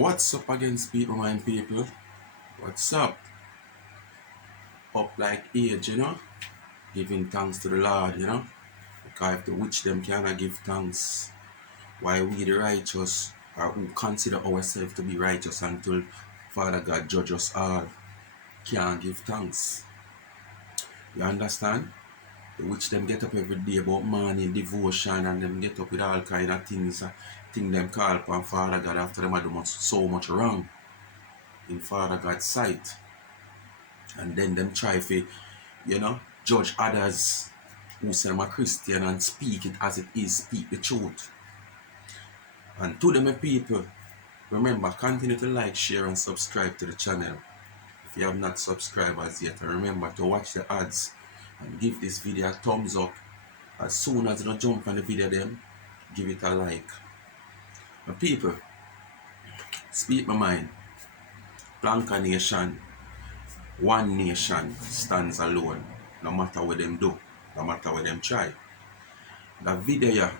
What's up against people, mind people? What's up? Up like age, Giving thanks to the Lord, Because if the witch them cannot give thanks, why we the righteous, or who consider ourselves to be righteous until Father God judge us all, can't give thanks. You understand? The witch them get up every day about morning devotion and them get up with all kind of things, thing them call upon Father God after them do so much wrong in Father God's sight. And then them try to, judge others who say I'm a Christian and speak it as it is, speak the truth. And to them people, remember, continue to like, share and subscribe to the channel. If you have not subscribed as yet, remember to watch the ads and give this video a thumbs up. As soon as you jump on the video then, give it a like. And people, speak my mind. Blanca nation, one nation stands alone, no matter what them do, no matter what them try. The video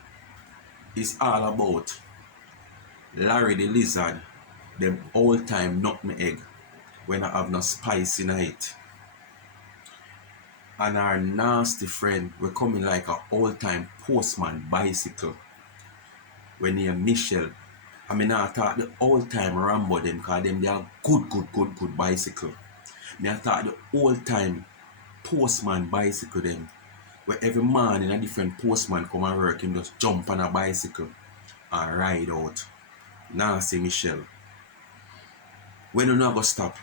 is all about Larry the Lizard, them all time nutmeg when I have no spice in it. And our nasty friend, we're coming like a all-time postman bicycle. When named Michelle. I mean, I thought the all-time Rambo them, because them they are good bicycle. I thought the all-time postman bicycle them, where every man in a different postman come and work, him just jump on a bicycle and ride out. Nasty Michelle. When you not go stop?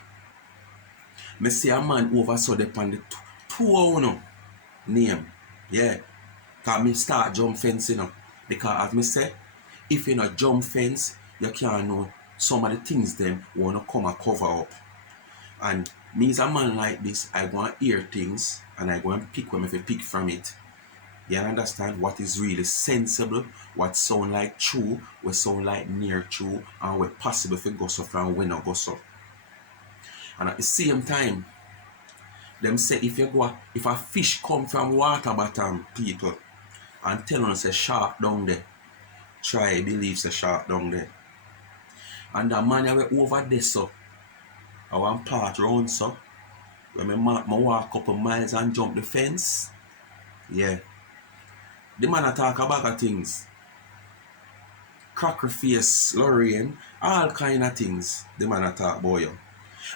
Me see a man over so on the two name. Yeah. Cause me start jump fence, Because as me say, if you not jump fence, you can't know some of the things them wanna come and cover up. And me as a man like this, I go and hear things and I go and pick when I pick from it. You understand what is really sensible, what sound like true, what sound like near true, and what possible if it goes up and when not goes up. And at the same time, them say if a fish come from water bottom, people, and tell us a shark down there, try believe a shark down there. And the man we over there so, I want part round so, when I walk a couple miles and jump the fence, yeah. The man talk about things. Cracker face, Lorraine, all kind of things. The man talk about you.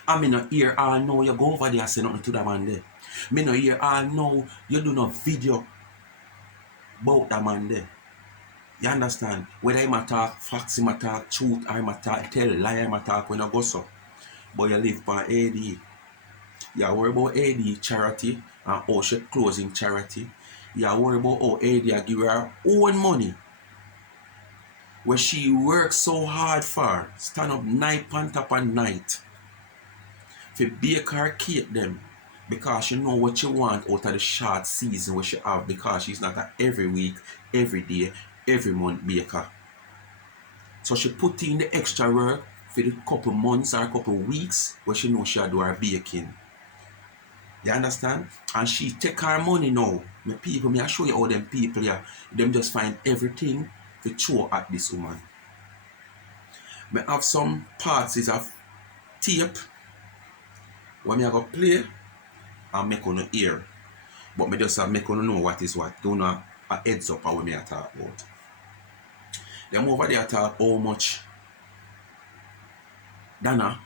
I mean, no hear all know you go over there and say nothing to that man there. Me no hear all know you do no video about that man there. You understand? Whether him a talk facts, him a talk truth, or him a talk tell lie, him a talk when you go so. But you live by AD. You worry about AD charity and how she closing charity. You worry about how AD give her own money. Where she works so hard for. Stand up night on top of night. To bake her cake them. Because she know what she want out of the short season where she have. Because she's not a every week, every day, every month baker. So she put in the extra work for the couple months or couple weeks where she know she do her baking. You understand? And she take her money now. Me I show you all them people here. Them just find everything to throw at this woman. Me have some parts of tape when me I go play and make on hear. But me just make on know what is what. Don't know a heads up how me I talk about. Them over there talk how much Dana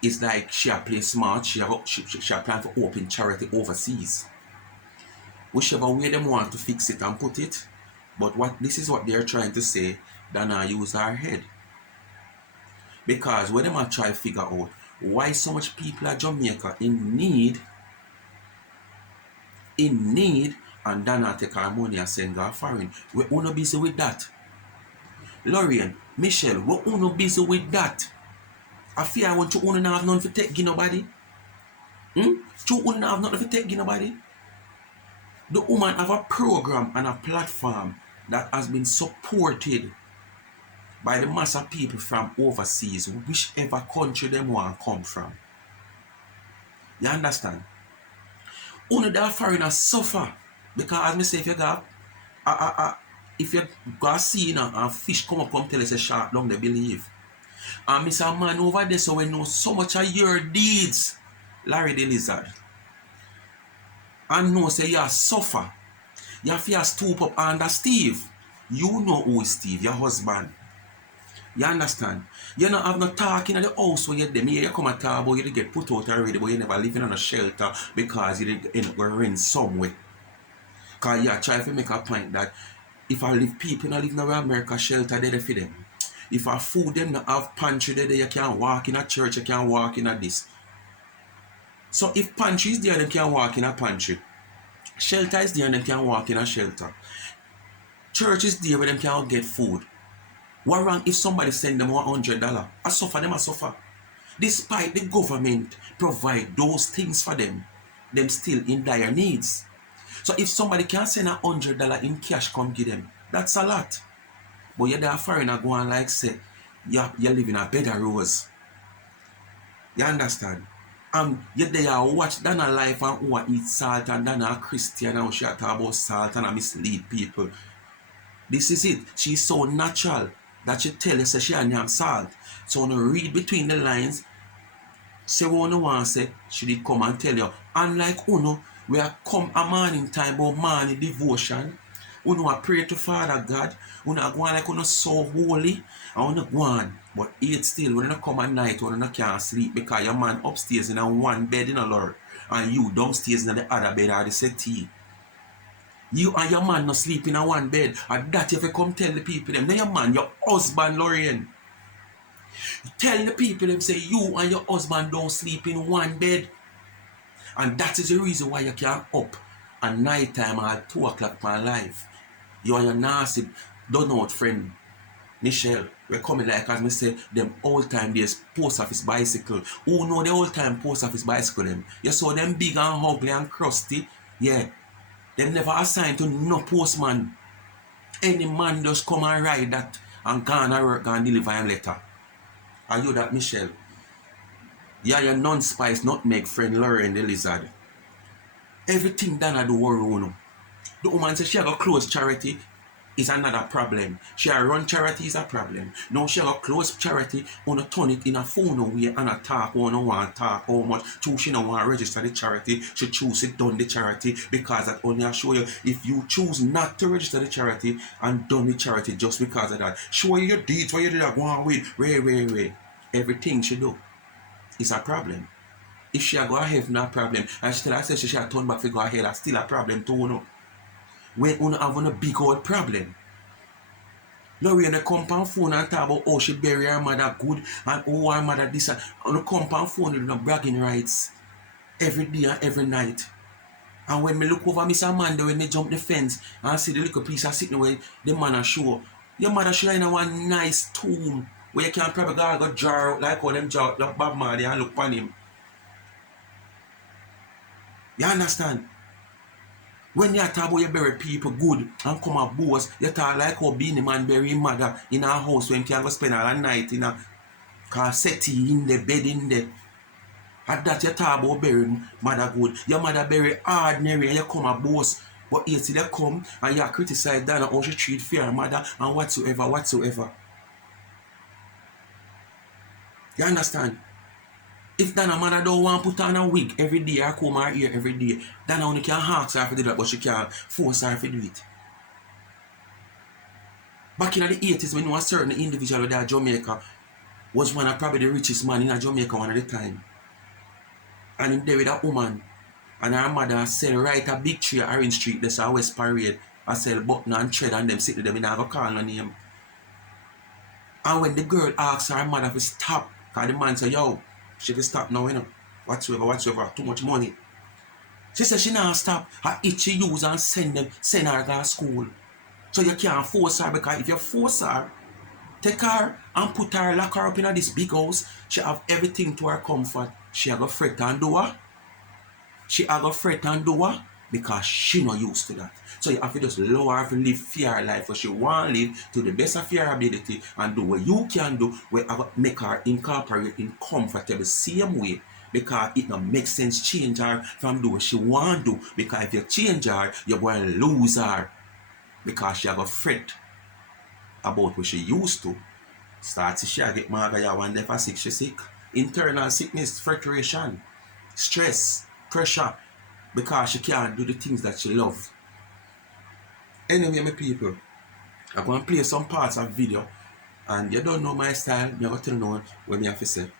is like she a play smart, she a plan for open charity overseas. Whichever way them want to fix it and put it, but this is what they're trying to say, Dana use her head. Because when them are try to figure out why so much people at Jamaica in need, and Dana take her money and send her foreign. We not busy with that. Lorraine, Michelle, we not busy with that. I fear I want you not have nothing to take nobody. You not have nothing to take nobody. The woman have a program and a platform that has been supported by the mass of people from overseas, whichever country them want to come from. You understand? Only that foreigners suffer. Because as me say, if you go see and fish come up and tell us a shark down, they believe. And Miss a man over there so we know so much of your deeds, Larry the Lizard. And know say you suffer. You have to stoop up under Steve. You know who is Steve, your husband. You understand? You don't have no talking in the house where you're there. You come and talk about you get put out already, but you never living on a shelter because you end up rent somewhere. Because you try to make a point that if I live people not live in America shelter, they're for them. If I food them not have pantry there, you can't walk in a church, you can't walk in a this. So if pantry is there, they can walk in a pantry. Shelter is there and they can walk in a shelter. Church is there where they can get food. What wrong if somebody send them $100? I suffer, them I suffer. Despite the government provide those things for them still in dire needs. So if somebody can send $100 in cash, come give them. That's a lot. But you're there foreigner going like say, you live in a bed of rose. You understand? And you're there watch Dana life and who eat salt and Dana a Christian and she talk about salt and mislead people. This is it. She's so natural that she tell you say she and salt. So when you read between the lines, say what you want to say, she did come and tell you. Unlike Uno, we are come a morning time about morning devotion. Uno are pray to Father God. Uno are going like Uno so holy. And Uno go on. But yet still, when you come at night, when you can't sleep because your man upstairs in a one bed in a Lord. And you downstairs in the other bed or the settee. You and your man not sleep in a one bed. And that if you come tell the people them. Now your man, your husband, Lorraine. Tell the people them say you and your husband don't sleep in one bed. And that is the reason why you can't up at night time at 2 o'clock for life. You and your nasty don't know friend Michelle. We're coming like as me say them old time days post office bicycle. Who know the old time post office bicycle them? You saw them big and ugly and crusty. Yeah. They never assigned to no postman. Any man just come and ride that and gone and work and deliver a letter. Are you that Michelle? Yeah, your non-spice nutmeg friend Lauren the Lizard. Everything Dana do worry on. The woman says she have a close charity is another problem. She a run charity is a problem. Now she have a close charity, wanna turn it in a phone away and a talk, wanna want talk how much, too she don't want to register the charity, she choose it done the charity because that only I show you if you choose not to register the charity and done the charity just because of that. Show you your deeds what you did go on with. Wait. Everything she do is a problem. If she go ahead, no problem. And she tell her she should turn back to go ahead, that's still a problem too, you know. When you have a big old problem. Lorraine the compound phone and talk about how she bury her mother good and how her mother this and on the compound phone you know bragging rights every day and every night. And when me look over Miss Amanda when they jump the fence and see the little piece of sitting where the man a show. Your mother should in a one nice tomb where you can probably go jar out like how them jar out Bob Marley and look upon him. You understand? When you talk about you bury people good and come a boss, you talk like how Busine man bury his mother in a house when he can go spend all night in a settee in the bed in there. And that you talk about burying mother good. Your mother bury ordinary and you come a boss. But you see they come and you criticize Dana how she treat fair mother and whatsoever. You understand? If Dana mother don't want to put on a wig every day or comb her ear every day, Dana only can ask her to do that, but she can't force her to do it. Back in the 80s, when you know a certain individual with Jamaica was one of probably the richest man in Jamaica one at the time. And him there with a woman. And her mother sell right a big tree at Orange Street, that's a West Parade. I sell button and thread and them sit with them in a call no name. And when the girl asks her mother to stop, because the man say, yo, she will stop now, you know. Whatsoever, too much money. She said she not stop. Her itch she use and send her to school. So you can't force her because if you force her, take her and put her, lock her up in this big house, she have everything to her comfort. She have a fret and do her. Because she not used to that. So you have to just allow her to live fair life, but she want to live to the best of your ability and do what you can do, where make her incorporate in comfortable same way. Because it don't make sense change her from do what she want to do. Because if you change her, you're going to lose her. Because she have a fret about what she used to. Start to share get Marga one day for sick, she sick. Internal sickness, frustration, stress, pressure, because she can't do the things that she love. Anyway, my people, I'm going to play some parts of video, and you don't know my style, I'm going to tell you know what I have to say.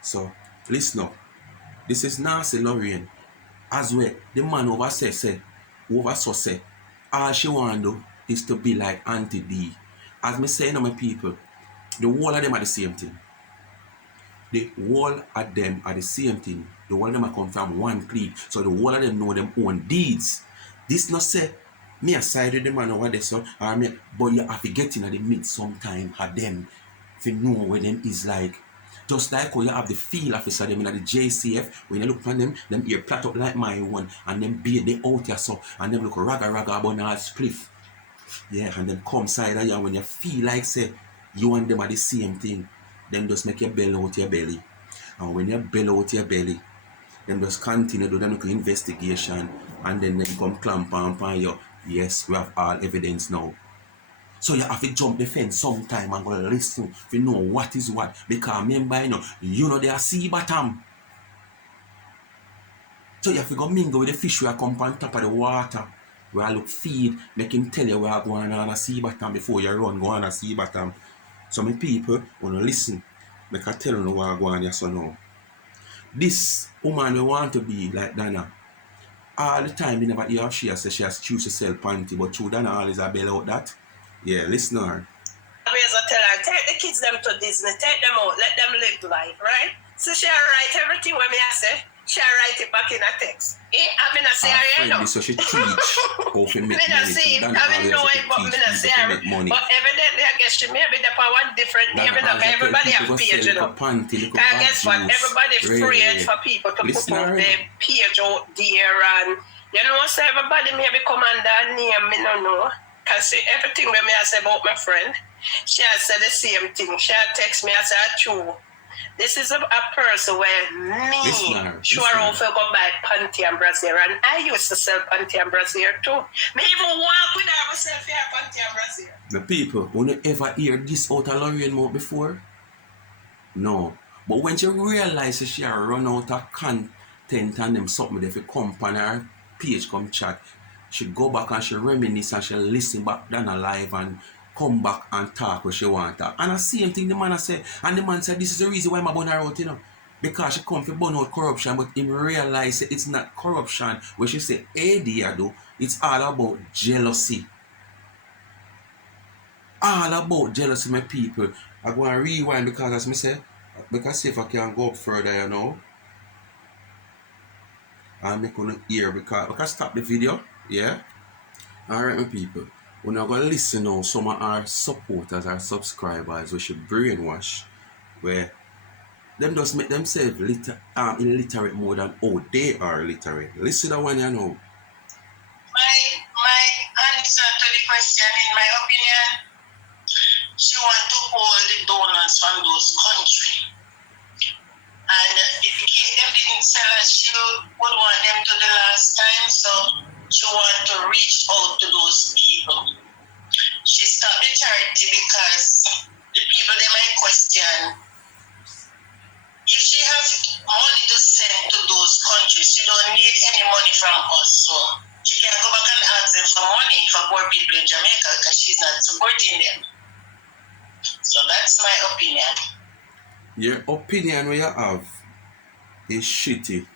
So, listen up. This is Nancy Lorraine. As well, the man over say, all she want to do is to be like Auntie D. As me say, my people, the whole of them are the same thing. The whole of them are the same thing. The whole of them are come from one creed. So the whole of them know them own deeds. This not say, me aside with the man over there, so, or me, but you have to get in at the mid sometime of them if you know where them is like. Just like how you have the field officer them in the JCF, when you look on them ear plat up like my one, and them beard they out here so, and them look raga about all spliff. Yeah, and then come side of you when you feel like say you and them are the same thing, then just make your belly out your belly. And when you belly out your belly, then just continue to do them investigation, and then they come clamp on you. Yes, we have all evidence now. So you have to jump the fence sometime and go listen if you know what is what. Because remember, you know they are sea bottom. So you have to go mingle with the fish where come on top of the water. Where I look feed, make him tell you where I go on a sea bottom before you run, go on a sea bottom. So my people wanna listen. Make I tell you where I go on here so now. This woman we want to be like Dana. All the time, you never hear she has choose to sell panty, but true Dana always a bell out that. Yeah, listen to her. I tell her, take the kids them to Disney, take them out, let them live life, right? So she write everything when me I say, she write it back in a text. I mean I say her, you know. So she teach how to make money. I know it, but me not say her. But evidently I guess she may be the one different name, everybody have page, you know. And guess what? Everybody afraid for people to put out their page out there, and you know, so everybody maybe come under name, me no know. Cause everything when me I say about my friend, she has said the same thing. She had text me and said, true. This is a person where me sure off go buy panty and brassiere, and I used to sell panty and brassiere too. Me even walk with her myself here panty and brassiere. The people, when you ever hear this out of Lorraine mouth before? No. But when she realizes she run out of content and them something if you come on her page come chat, she go back and she reminisce and she listen back down alive and come back and talk what she want to talk. And the same thing the man said, and the man said this is the reason why I'm burn her out, you know. Because she come to burn out corruption, but him realize it's not corruption. When she say, hey dear do, it's all about jealousy. All about jealousy, my people. I'm going to rewind because as I say, because see if I can go up further, you know. And make on hear because I can stop the video. Yeah? Alright, my people. We're now going to listen now some of our supporters, our subscribers, we should brainwash, where them just make themselves illiterate more than they are literate. Listen to one you know. My answer to the question, in my opinion, she want to hold the donors from those countries. And if them didn't sell as she would want them to the last time, so she want to reach out to those people. She stopped the charity because the people they might question if she has money to send to those countries, she don't need any money from us. So she can go back and ask them for money for poor people in Jamaica because she's not supporting them. So that's my opinion. Your opinion what you have is shitty.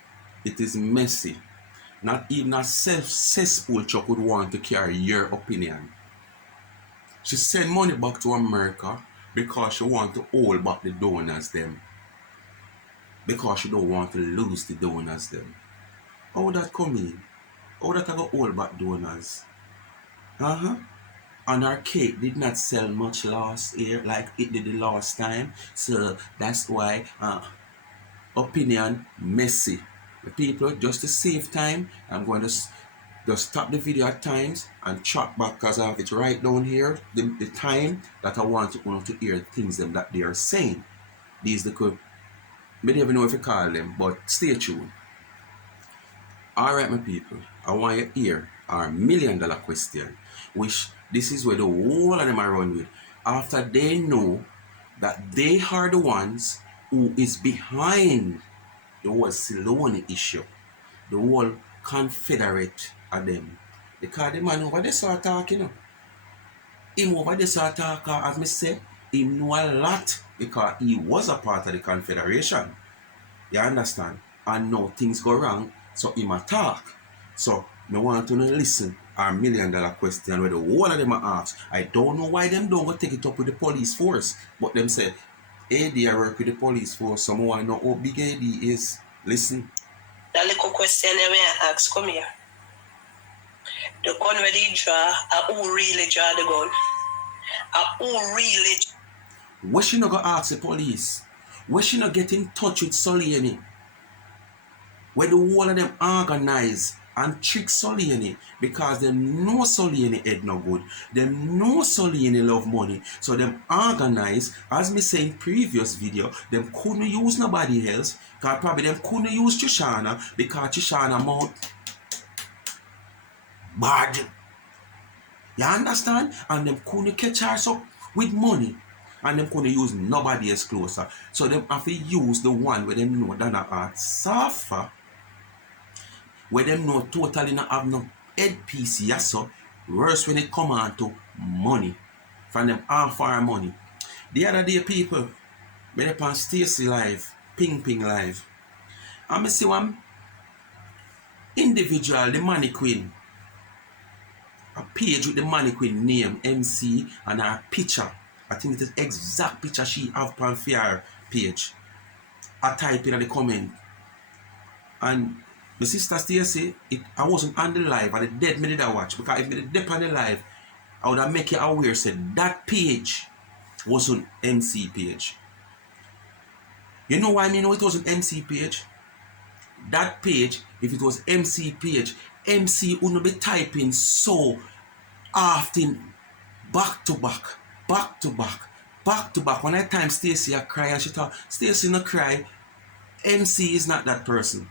It is messy. Not even a cesspool chuck would want to carry your opinion. She send money back to America because she want to hold back the donors them. Because she don't want to lose the donors them. How that come in? How that I go hold back donors? And her cake did not sell much last year like it did the last time. So that's why opinion messy. The people, just to save time, I'm going to just stop the video at times and chat back because I have it right down here. The time that I want to hear things them that they are saying. These the good. I don't even know if you call them, but stay tuned. Alright, my people, I want you to hear our $1 million question, which this is where the whole of them are run with. After they know that they are the ones who is behind the whole Siloni issue, the whole Confederate of them. Because the man over there start talking, you know. Him over there start talking, as me say, he know a lot because he was a part of the Confederation. You understand? And now things go wrong, so him attack. So me want to listen our $1 million question where the whole of them are asked. I don't know why them don't go take it up with the police force, but them say, AD I work with the police force, so I want to know how big AD is. Listen. The little question I ask, come here. The gun where they draw, who really draw the gun? Who really... Where she not go ask the police? Where she not get in touch with Soliani? Where the whole of them organize and trick Soliani because them know Soliani head no good. Them know Soliani love money. So them organize, as me say in previous video, them couldn't use nobody else. Because probably them couldn't use Chishana because Chishana mouth bad. You understand? And them couldn't catch her up with money. And them couldn't use nobody else closer. So them have to use the one where them know that are suffer. Where them know totally not have no headpiece, yes so. Worse when it come on to money. From them all for money. The other day people, when they on Stacy live, Ping live. And I see one individual, the mannequin. A page with the mannequin name, MC, and her picture. I think it is exact picture she have on her page. I type in the comment. And my sister Stacy, I wasn't on the live, and the dead me did I watch. Because if I did dip on the live, I would have make you aware said that page wasn't MC page. You know why I mean it wasn't MC page? That page, if it was MC page, MC wouldn't be typing so often back to back. When I time Stacy I cry and she talk, Stacy no cry. MC is not that person.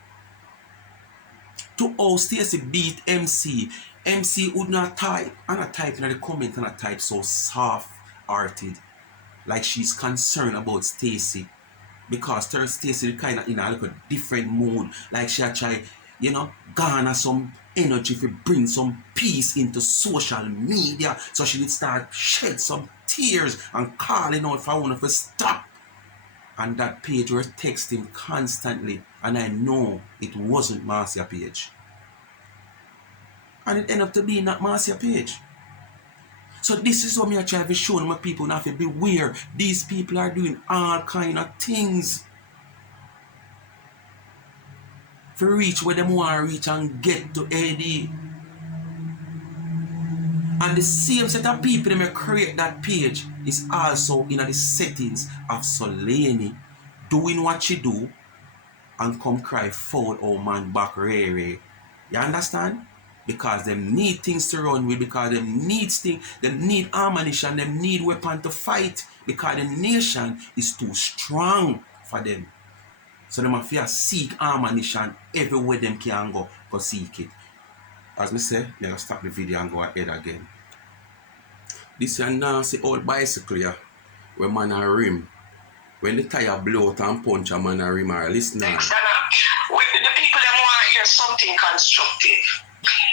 To how Stacy beat MC, MC would not type, and I type in the comment and I type so soft-hearted, like she's concerned about Stacy, because Stacy kind of in a like a different mood, like she try, you know, garner some energy to bring some peace into social media, so she would start shed some tears and calling out for one to stop. And that page was texting constantly, and I know it wasn't Marcia page. And it ended up to be not Marcia page. So this is what me I try to show my people now to beware. These people are doing all kind of things to reach where they want to reach and get to AD. And the same set of people that may create that page is also in the settings of Solani doing what she do and come cry foul oh man back rare. You understand? Because they need things to run with, because they need things, they need ammunition, they need weapon to fight, because the nation is too strong for them. So they have to seek ammunition everywhere them can go seek it. As I say, I'll stop the video and go ahead again. This is a nasty old bicycle here, where man a rim. When the tire blow out and punch a man a rim or listen now. When the people them want to hear something constructive.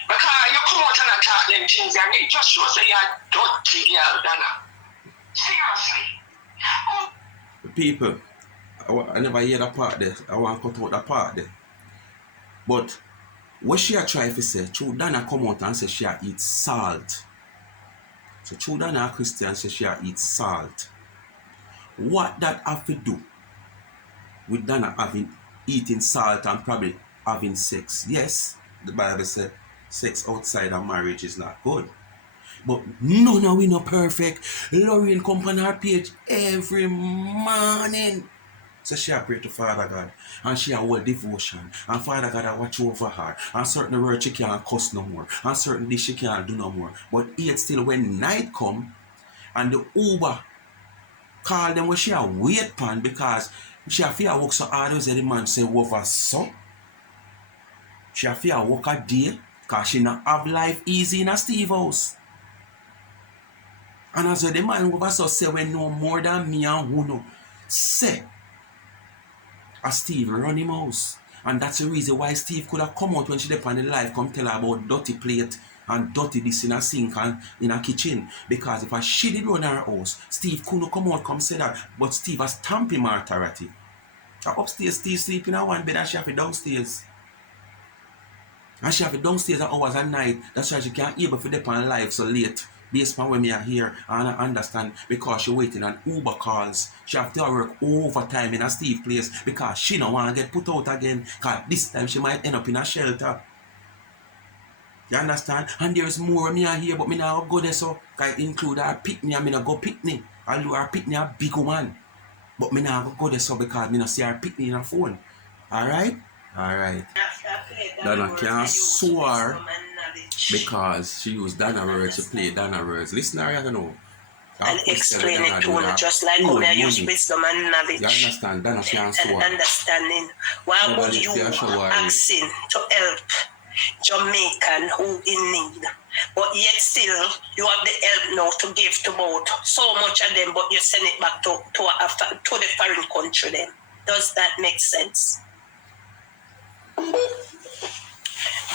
Because you come out and attack them things and it just shows that you're dirty girl, Dana. Seriously. People, I never hear that part there. I want to cut out that part there. But what she a try to say, true Dana come out and say she a eat salt. So true Dana a Christian say she a eat salt. What that have to do with Dana eating salt and probably having sex? Yes, the Bible says sex outside of marriage is not good. But none of we not perfect. Lorraine come on her page every morning. So she a pray to Father God. And she a hold devotion. And Father God a watch over her. And certain words she can't cuss no more. And certain things she can't do no more. But yet still when night come and the Uber call them where she a wait pan because she a fear work so hard as the man say over so. She a fear work a day because she not have life easy in a Steve house. And as well, the man over so say we know more than me and who know. Say, as Steve run him house. And that's the reason why Steve could have come out when she did on the live, come tell her about dirty plate and dirty this in a sink and in a kitchen. Because if she did run her house, Steve couldn't come out, come say that. But Steve has stamped him authority. Upstairs, Steve sleeping in one bed and she have it downstairs. And she have it downstairs at hours at night. That's why she can't able to dip on live so late. Based on when we are here, and I understand because she waiting on Uber calls. She have to work overtime in a Steve place because she don't want to get put out again. Because this time she might end up in a shelter. You understand? And there's more me are here, but me now go there so I include her picnic and me not go picnic. I'll do her picnic a big woman. But me now go there so because me not see her picnic in her phone. Alright? Alright. Donna can't swear because she used Dana words to play Dana words. Listen, I don't know. And explain it to her just like how I use wisdom and knowledge. You understand? Dana can't swear. And understanding. Why would you asking to help Jamaican who in need? But yet still, you have the help now to give to both. So much of them, but you send it back to the foreign country then. Does that make sense?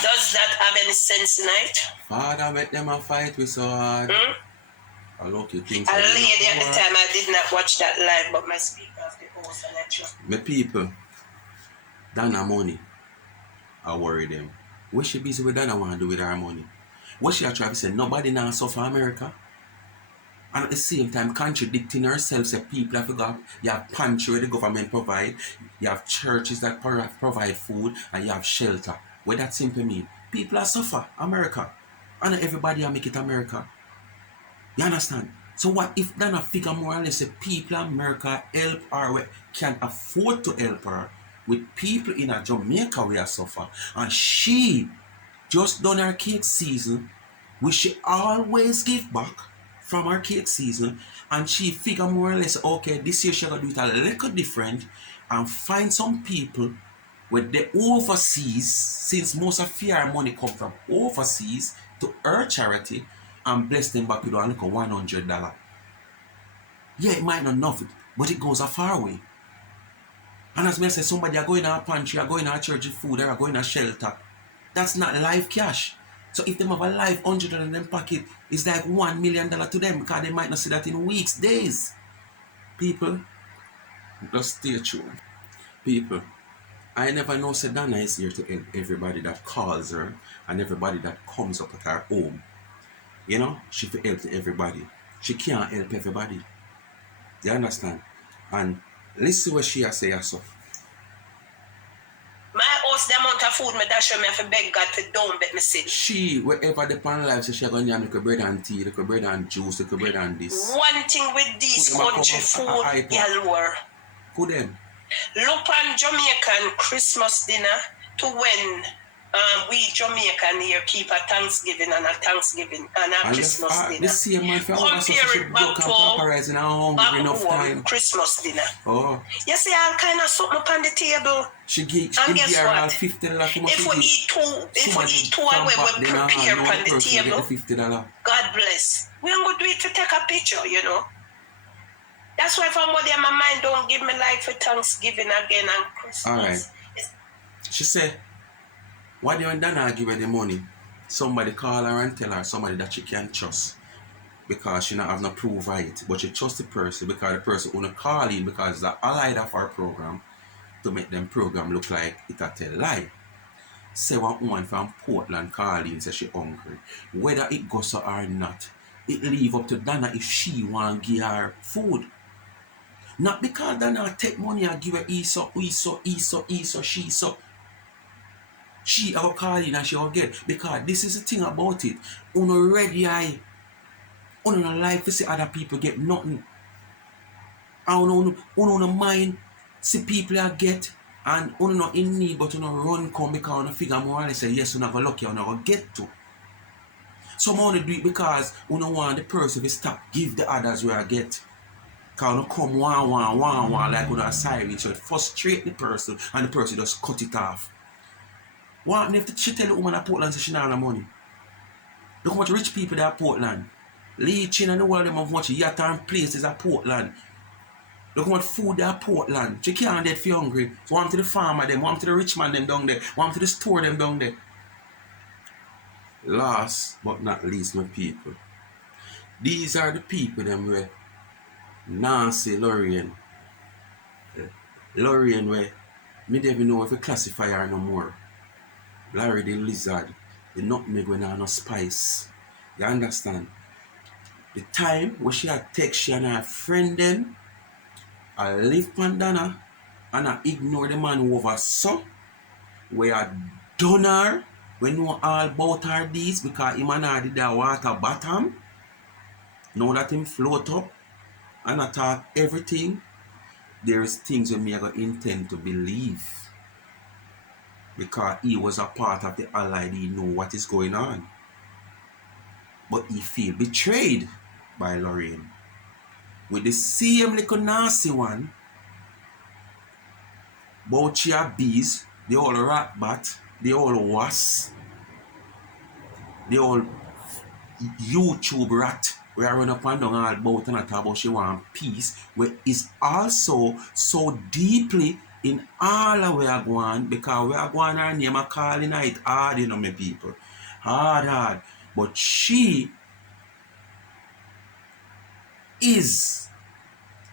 Does that have any sense tonight? Father, make them a fight with so hard. I look you things. A lady at the time, I did not watch that live, but my speaker of the house and I just... My people, Dana money, I worry them. What she busy with Dana want to do with her money? What she try to say, nobody now suffer America? And at the same time, contradicting herself, say people have forgot, you have pantry where the government provide, you have churches that provide food, and you have shelter. What that simply mean? People are suffer America. And not everybody will make it America. You understand? So what if Dana figure more or less say people in America help her, can afford to help her with people in a Jamaica where they suffer, and she just done her cake season, which she always give back from her cake season, and she figure more or less, okay, this year she gonna do it a little different and find some people with the overseas, since most of her money come from overseas, to her charity and bless them back with a little $100. Yeah, it might not enough, but it goes a far way. And as me say, somebody are going to a pantry, are going to a church food, or are going to a shelter. That's not live cash. So if they have a live $100 in them pocket, it's like $1 million to them because they might not see that in weeks, days. People, just stay tuned. People, I never know say Dana is here to help everybody that calls her and everybody that comes up at her home. You know, she can help everybody. She can't help everybody. You understand? And listen what she has say herself. My house, the amount of food me dash me have to beg God to don't bet me sit. She, wherever the pan life, so she going to have little bread and tea, little bread and juice, little bread and this. One thing with these country food, galore. Who them? Look on Jamaican Christmas dinner to when we Jamaican here keep a Thanksgiving and a Christmas dinner. The same man for compare it back to Christmas dinner. Oh. You see all kind of something up on the table. She give and guess what? $50 if we eat two away, we prepare on the table. $50. God bless. We ain't gonna do it to take a picture, you know. That's why from what in my mind don't give me like for Thanksgiving again and Christmas. Alright. She said, why do you Dana give her the money? Somebody call her and tell her somebody that she can trust. Because she not have no proof of it. But she trust the person because the person wanna call in because it's an allied of our program to make them program look like it a tell lie. Say one woman from Portland call in say she hungry. Whether it goes so or not, it leave up to Dana if she want give her food. Not because Dana take money and give her she so. She will call in and she will get. Because this is the thing about it. Uno ready eye. Uno not like to see other people get nothing. And uno no mind see people are get. And uno not in need but uno run come because uno figure more and say yes uno go lucky uno go get to. Some uno do it because uno want the person to stop give the others where I get. Because uno come one like uno a siren so it frustrate the person and the person just cut it off. What if she tell the woman at Portland say she not have no money? Look how much rich people there at Portland. Leeching and the world them have much yacht and places at Portland. Look how much food they at Portland. She can't dead for hungry. So want to the farmer them, want to the rich man them down there, want to the store them down there. Last but not least, my people. These are the people them where Nancy Lorraine. Lorraine where me don't even know if we classify her no more. Larry the lizard, the nutmeg when I no spice. You understand? The time when she had text she and her friend them, I leave Pandana and I ignore the man over so where I done her. We know all about her this because him and her did the water bottom. Now that him float up and I talk everything, there's things we may intend to believe. Because he was a part of the allied, he know what is going on. But he feel betrayed by Lorraine. With the same little nasty one, Bouchia bees, the old rat bat, the old was, the old YouTube rat, where I run up and down all about and I talk about she want peace, where is also so deeply in all of where I go on, because we are going her name a calling it hard, you know, my people. Hard. But she is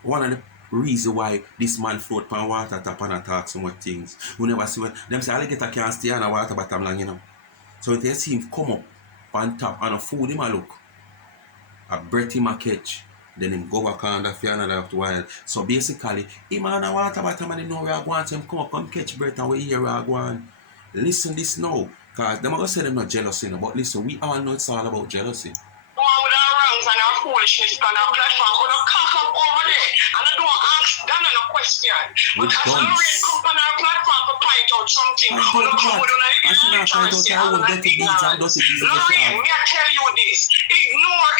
one of the reasons why this man float on water top and talk so much things. We never see when them say alligator can't stay on the water bottom long, you know. So if they see him come up on top and a food him a look, a breath him a catch, then him go back on the for another while. So basically, him on the water bottom and he know where I go on, so him come up, come catch breath and we hear where I go on. Listen this now, because them are going to say they're not jealous, you know, but listen, we all know it's all about jealousy. With our wrongs and our foolishness on our platform, we don't come up over there and I don't ask Dana no question. But as Lorraine come on our platform to point out something, we don't come with illiteracy and ignorance. Lorraine, may I tell you this? Ignore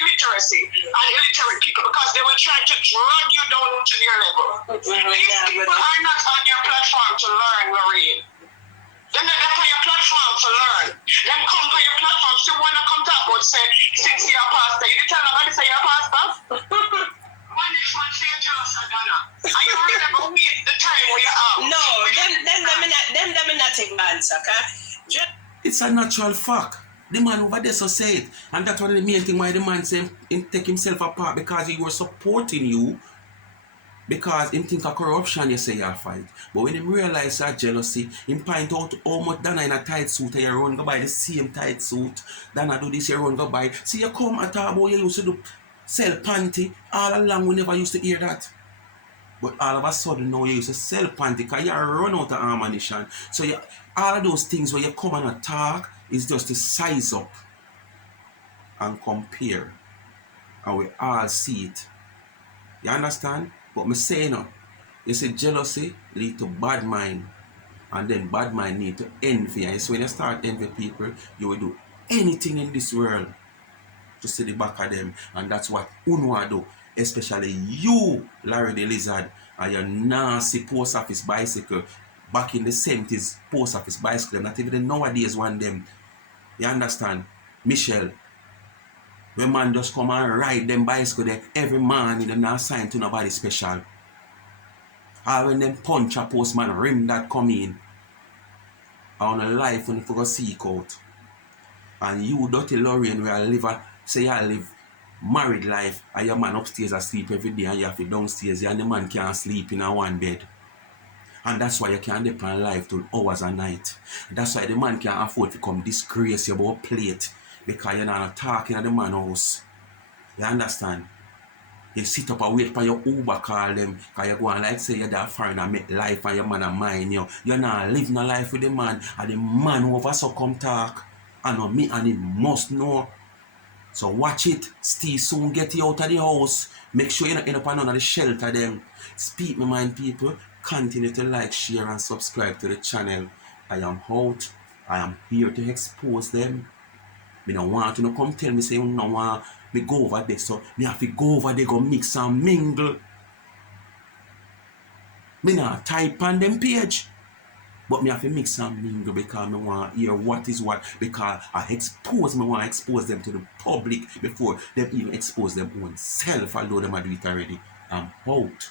illiteracy and illiterate people because they will try to drag you down to their level. These people are not on your platform to learn, Lorraine. Then they're on your platform to learn. Then come on your platform. So when I come talk about say, since you're a pastor, you didn't tell nobody say you're a pastor? When this one say you're jealous of Donna, are you ready to wait the time where you're out? No, them not even answer, okay? It's a natural fact. The man over there so say it. And that's one of the main thing why the man say him take himself apart, because he was supporting you. Because him think of corruption, you say you fight. But when him realize that jealousy, him point out how much Dana in a tight suit and you run go buy the same tight suit. Dana do this, you run go buy. See, you come and talk about you used to do sell panty. All along we never used to hear that. But all of a sudden now you used to sell panty because you run out of ammunition. So you, all of those things where you come and attack is just to size up and compare. And we all see it. You understand? But me say no, you say jealousy lead to bad mind, and then bad mind need to envy. And so when you start envy people, you will do anything in this world to see the back of them, and that's what Unwa do. Especially you, Larry the Lizard, and your nasty post office bicycle. Back in the 70s, post office bicycle, not even nowadays one them. You understand? Michelle. When man just come and ride them bicycle there, every man in not assigned to nobody special. Or when them punch a postman rim that come in, on a life when you go seek out. And you dirty Lorraine where I live, say I live married life, and your man upstairs asleep every day and you have to downstairs and the man can't sleep in a one bed. And that's why you can't depend life till hours a night. That's why the man can't afford to come disgrace you about plate. Because you're not talking at the man house. You understand? You sit up and wait for your Uber call them. Because you go and like say you're that foreigner make life and your man and mine. You're not living a life with the man. And the man who over so come talk. And me and he must know. So watch it. Steve soon get you out of the house. Make sure you don't end up on none of the shelter them. Speak my mind people. Continue to like, share and subscribe to the channel. I am out. I am here to expose them. Me don't want you to come tell me say you don't want me go over there, so me have to go over there go mix and mingle. Me not type on them page. But me have to mix and mingle because me want to hear what is what. Because me want to expose them to the public before them even expose them own self, although them I do it already. I'm out.